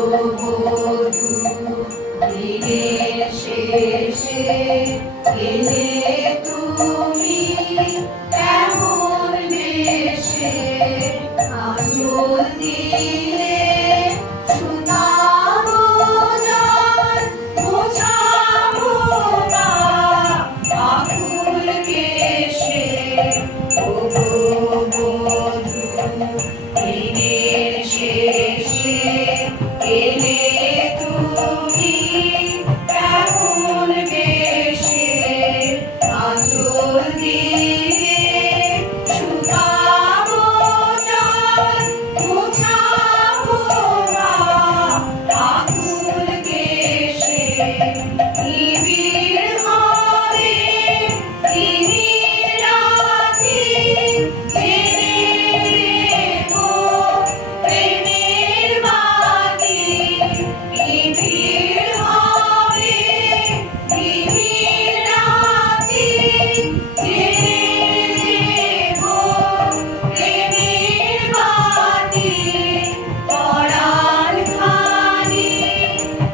বধূ দিনের শেষে এলে তুমি কেমন বেশে আঁচল দিলে সুতাবো যার মোছাবো না আকুল কেশে ওগো বধূ দিনের শেষে এলে তুমি কেমন বেশে আঁচল দিলে সুতাবো যার মোছাবো না আকুল কেশে নিবিড় হবে নিবিড় রাতে জেনে দেবো প্রেমের বাণী নিবিড় হবে নিবিড় রাতে জেনে দেবো প্রেমের বাণী পরাণ খানি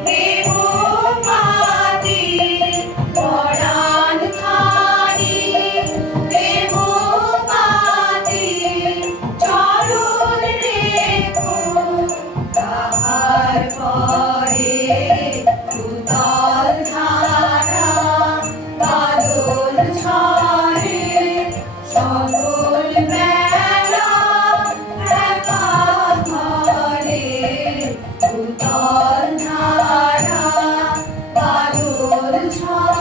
দেবো পাতি পরাণ খানি দেবো পাতি চরণ রেখো তাহার পরে উতল ধারা বাদল ঝরে সকল বেলা একা ঘরে উতল ধারা বাদল ঝরে